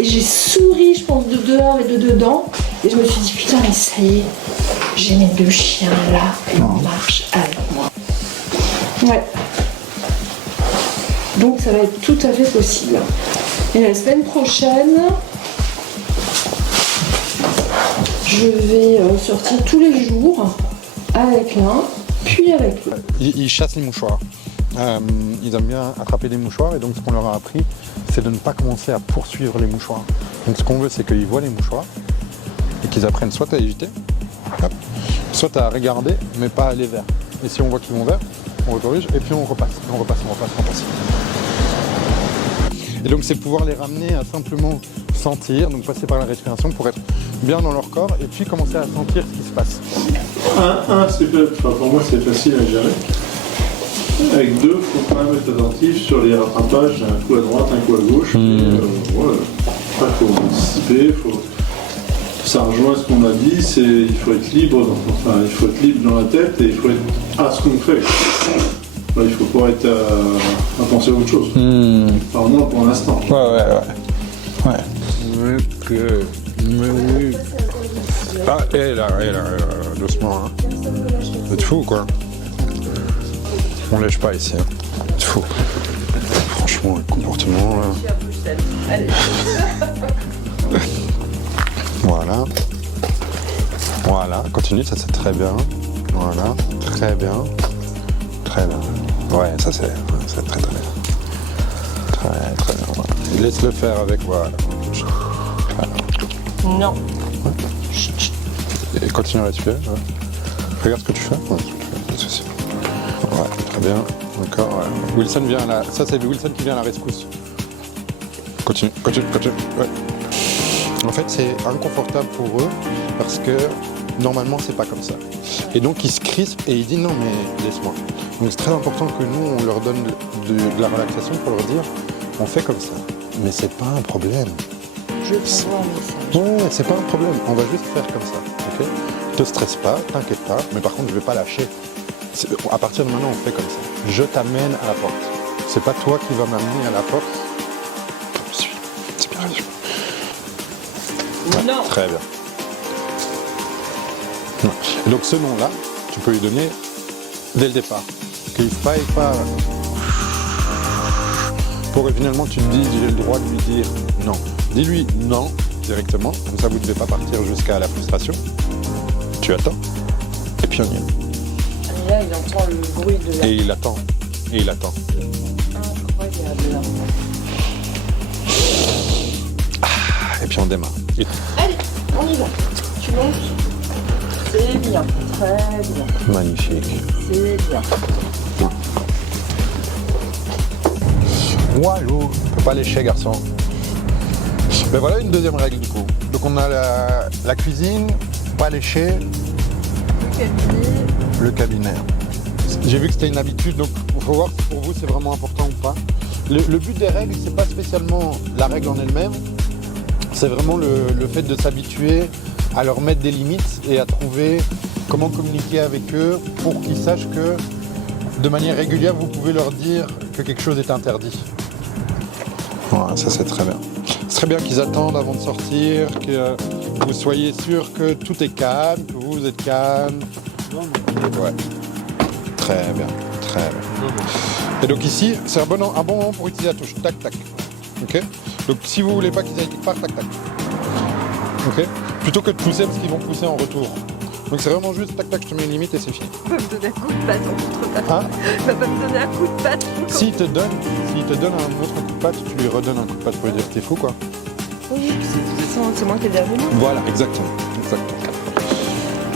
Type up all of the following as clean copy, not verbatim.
Et j'ai souri, je pense, de dehors et de dedans. Et je me suis dit, putain, mais ça y est, j'ai mes 2 chiens là, et on marche avec moi. Ouais. Donc ça va être tout à fait possible. Et la semaine prochaine, je vais sortir tous les jours avec l'un, puis avec l'autre. Ils chassent les mouchoirs. Ils aiment bien attraper des mouchoirs et donc ce qu'on leur a appris, c'est de ne pas commencer à poursuivre les mouchoirs. Donc ce qu'on veut, c'est qu'ils voient les mouchoirs et qu'ils apprennent soit à éviter, hop, soit à regarder, mais pas à aller vers. Et si on voit qu'ils vont vers, on recorrige et puis on repasse, on repasse. Et donc c'est pouvoir les ramener à simplement sentir, donc passer par la respiration pour être bien dans leur corps et puis commencer à sentir ce qui se passe. Pour moi c'est facile à gérer. Avec 2, il faut quand même être attentif sur les rattrapages, un coup à droite, un coup à gauche. Après, il faut anticiper, ça rejoint ce qu'on a dit, il faut être libre, il faut être libre dans la tête et il faut être à ce qu'on fait. Il ne faut pas être à penser à autre chose. Par moins pour l'instant. Ouais. Mais oui. Ah, et là, doucement. Hein. C'est fou, quoi. On lèche pas ici. Hein. C'est fou. Franchement, le comportement, là. Allez. Voilà, continue, ça c'est très bien. Voilà, très bien. Ouais, ça c'est très bien. Très bien. Voilà. Laisse-le faire avec, voilà. Non. Ouais. Et continue à respirer. Ouais. Regarde ce que tu fais. Ouais, pas de souci. Ouais, très bien. D'accord. Ouais. Wilson vient là. Ça c'est Wilson qui vient à la rescousse. Continue. Ouais. En fait, c'est inconfortable pour eux parce que normalement, c'est pas comme ça. Et donc, ils se crispent et ils disent non, mais laisse-moi. Donc, c'est très important que nous, on leur donne de la relaxation pour leur dire on fait comme ça, mais c'est pas un problème. Je t'envoie un message. Ouais, c'est pas un problème. On va juste faire comme ça. Ok ? Te stresse pas, t'inquiète pas, mais par contre, je vais pas lâcher. À partir de maintenant, on fait comme ça. Je t'amène à la porte. C'est pas toi qui vas m'amener à la porte. Je suis. C'est bien. Ouais, Non. très bien. Ouais. Et donc ce nom-là, tu peux lui donner dès le départ. Qu'il faille pas... Pour que finalement tu te dises, j'ai le droit de lui dire non. Dis-lui non directement, comme ça vous ne devez pas partir jusqu'à la frustration. Tu attends, et puis on y est. Et là, il entend le bruit de la... Et il attend, Incroyable. Et puis on démarre. Et... Allez, on y va. Tu montes. C'est bien, très bien. Magnifique. C'est bien. Walou, on peut pas lécher garçon. Ben voilà une deuxième règle du coup. Donc on a la cuisine, pas lécher. Le cabinet. J'ai vu que c'était une habitude, donc il faut voir si pour vous c'est vraiment important ou pas. Le but des règles, c'est pas spécialement la règle en elle-même, c'est vraiment le fait de s'habituer à leur mettre des limites et à trouver comment communiquer avec eux pour qu'ils sachent que de manière régulière, vous pouvez leur dire que quelque chose est interdit. Voilà, ça c'est très bien. C'est très bien qu'ils attendent avant de sortir, que vous soyez sûr que tout est calme, que vous êtes calme. Ouais. Très bien. Et donc ici, c'est un bon moment pour utiliser la touche. Tac, tac. Ok ? Donc si vous voulez pas qu'ils aillent quelque part, tac, tac. Ok ? Plutôt que de pousser parce qu'ils vont pousser en retour. Donc c'est vraiment juste tac, tac, je te mets une limite et c'est fini. Il va me donner un coup de patte en contrepartie. Hein ? Il va pas me donner un coup de patte. S'il te donne un autre coup de patte, tu lui redonnes un coup de patte pour lui dire que t'es fou, quoi. Oui, de toute façon, c'est moi qui ai bien venu. Voilà, exactement.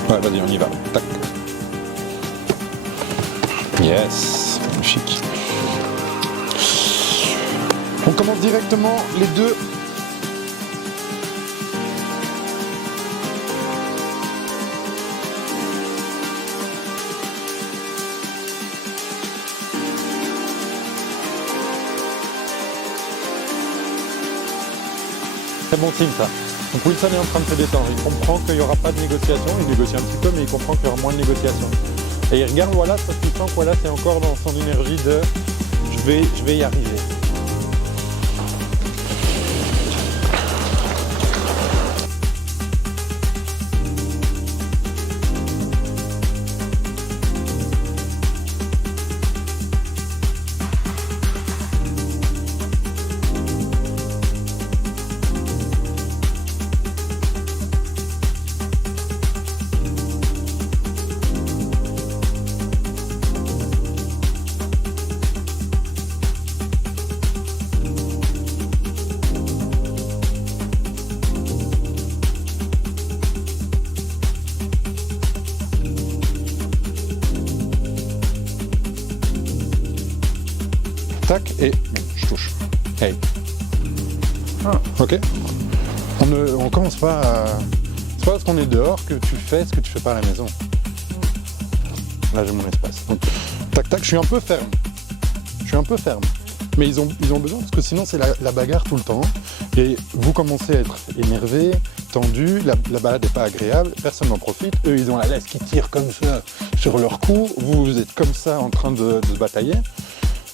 Ouais, vas-y, on y va. Tac. Yes, magnifique. On commence directement les deux. Très bon signe ça. Donc Wilson est en train de se détendre, il comprend qu'il n'y aura pas de négociation, il négocie un petit peu mais il comprend qu'il y aura moins de négociation. Et il regarde Wallace parce qu'il sent que Wallace est encore dans son énergie de je vais y arriver. tac, et je touche. Hey. Ok. On commence pas à... C'est pas parce qu'on est dehors que tu fais ce que tu fais pas à la maison. Là j'ai mon espace. Donc, tac tac, je suis un peu ferme. Mais ils ont besoin parce que sinon c'est la bagarre tout le temps. Et vous commencez à être énervé, tendu, la balade n'est pas agréable, personne n'en profite. Eux ils ont la laisse qui tire comme ça sur leur cou. Vous êtes comme ça en train de se batailler.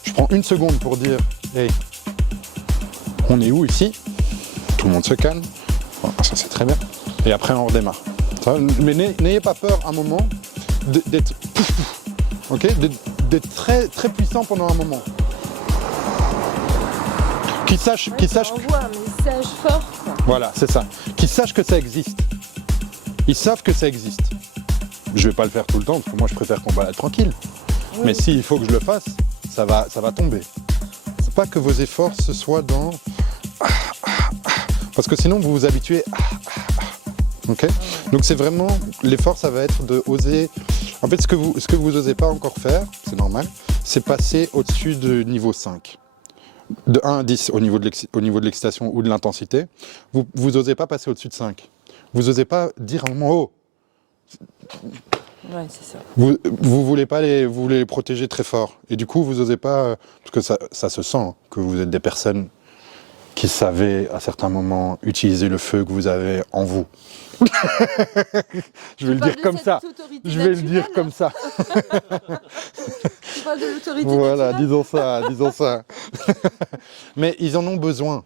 Je prends une seconde pour dire hey, on est où ici? Tout le monde se calme. Bon, ça c'est très bien. Et après on redémarre. Mais n'ayez pas peur un moment d'être ok, d'être très très puissant pendant un moment. Qui sache. envoie un message fort. Voilà, c'est ça. Qui sache que ça existe. Ils savent que ça existe. Je vais pas le faire tout le temps parce que moi je préfère qu'on balade tranquille. Oui. Mais s'il faut que je le fasse, ça va tomber. C'est pas que vos efforts se soient dans parce que sinon vous vous habituez ok. Donc c'est vraiment l'effort, ça va être de oser. En fait, ce que vous osez pas encore faire, c'est normal, c'est passer au-dessus de niveau 5. De 1 à 10 au niveau de l'excitation ou de l'intensité, vous osez pas passer au-dessus de 5. Vous osez pas dire un moment oh. Ouais, c'est ça. Vous voulez pas vous voulez les protéger très fort. Et du coup, vous osez pas, parce que ça se sent hein, que vous êtes des personnes qui savaient à certains moments utiliser le feu que vous avez en vous. Je vais le dire comme ça. Je vais le dire comme ça. Tu parles de l'autorité voilà, naturelle. disons ça. Mais ils en ont besoin.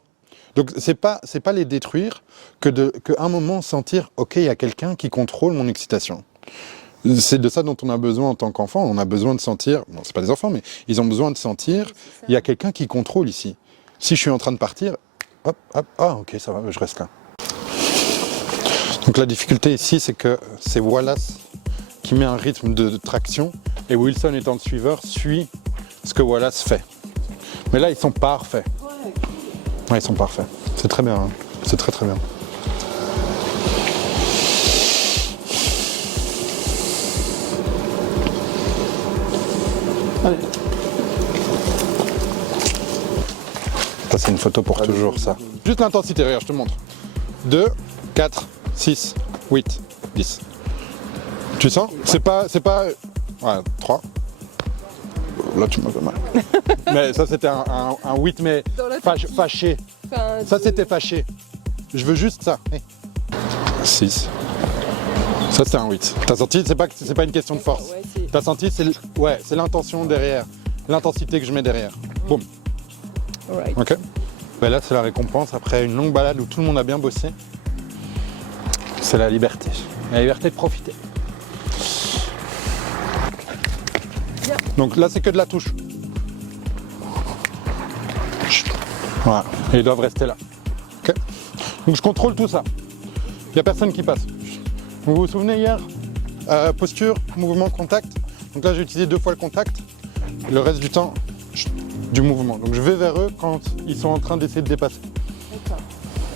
Donc c'est pas les détruire qu'à un moment sentir ok, il y a quelqu'un qui contrôle mon excitation. C'est de ça dont on a besoin en tant qu'enfant. On a besoin de sentir, non c'est pas des enfants, mais ils ont besoin de sentir il y a quelqu'un qui contrôle ici. Si je suis en train de partir, hop, hop, ah ok ça va, je reste là. Donc la difficulté ici, c'est que c'est Wallace qui met un rythme de traction et Wilson étant le suiveur suit ce que Wallace fait. Mais là, ils sont parfaits. Ouais, ils sont parfaits. C'est très bien. Hein. C'est très très bien. Allez. Ça, c'est une photo pour toujours, ça. Juste l'intensité, regarde, je te montre. 2, 4, 6, 8, 10. Tu sens? C'est pas... Ouais, 3. Là, tu m'as fait mal. Mais ça, c'était un 8, mais fâché. Enfin, ça, c'était fâché. Je veux juste ça. 6. Ça, c'est un 8. T'as senti? C'est pas une question de force. T'as senti? C'est l'intention derrière. L'intensité que je mets derrière. Boum. Ok. Ben là, c'est la récompense après une longue balade où tout le monde a bien bossé. C'est la liberté. La liberté de profiter. Donc là, c'est que de la touche. Voilà. Et ils doivent rester là. Okay. Donc je contrôle tout ça. Il n'y a personne qui passe. Vous vous souvenez hier posture, mouvement, contact. Donc là, j'ai utilisé 2 fois le contact. Le reste du temps, du mouvement. Donc je vais vers eux quand ils sont en train d'essayer de dépasser.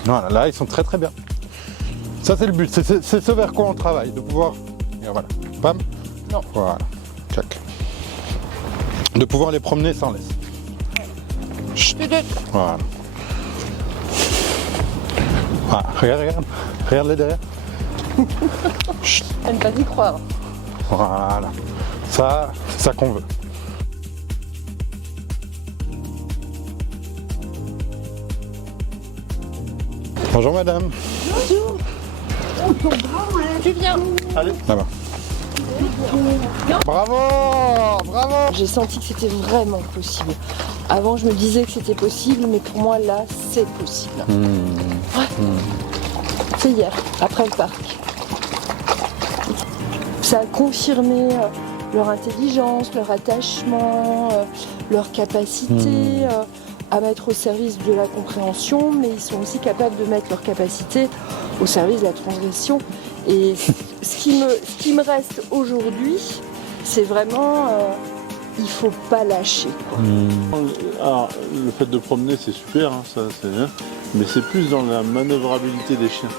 Voilà, là, ils sont très très bien. Ça, c'est le but. C'est ce vers quoi on travaille. De pouvoir... Et voilà. Pam. Non. Voilà. Clac. De pouvoir les promener sans laisse. Ouais. Voilà. Ah, regarde les derrière. Elle ne pas y croire. Voilà. Ça, c'est ça qu'on veut. Bonjour madame. Bonjour. Tu viens. Allez. Là-bas. Bravo, bravo. J'ai senti que c'était vraiment possible. Avant, je me disais que c'était possible, mais pour moi, là, c'est possible. Ouais. C'est hier, après le parc. Ça a confirmé leur intelligence, leur attachement, leur capacité à mettre au service de la compréhension, mais ils sont aussi capables de mettre leur capacité au service de la transgression. Et ce qui me reste aujourd'hui, c'est vraiment, il faut pas lâcher. Alors, le fait de promener, c'est super, hein, ça, mais c'est plus dans la manœuvrabilité des chiens.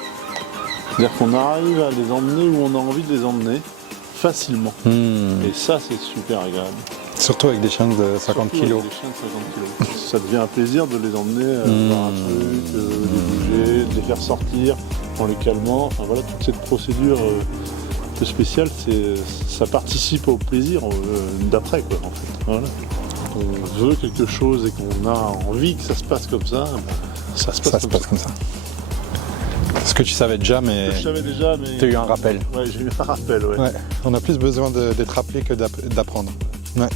C'est-à-dire qu'on arrive à les emmener où on a envie de les emmener facilement. Et ça, c'est super agréable. Surtout avec des chiens de 50 Surtout kilos. avec des chiens de 50 kilos. Ça devient un plaisir de les emmener voir un truc, de les bouger, de les faire sortir en les calmant. Enfin voilà, toute cette procédure un peu spéciale, ça participe au plaisir d'après quoi en fait. Voilà. On veut quelque chose et qu'on a envie que ça se passe comme ça, ben, ça se passe comme ça. Ce que tu savais déjà, mais Je savais déjà, mais. tu as eu un rappel. Ouais, j'ai eu un rappel, ouais. Ouais. On a plus besoin d'être rappelé que d'apprendre. Ouais.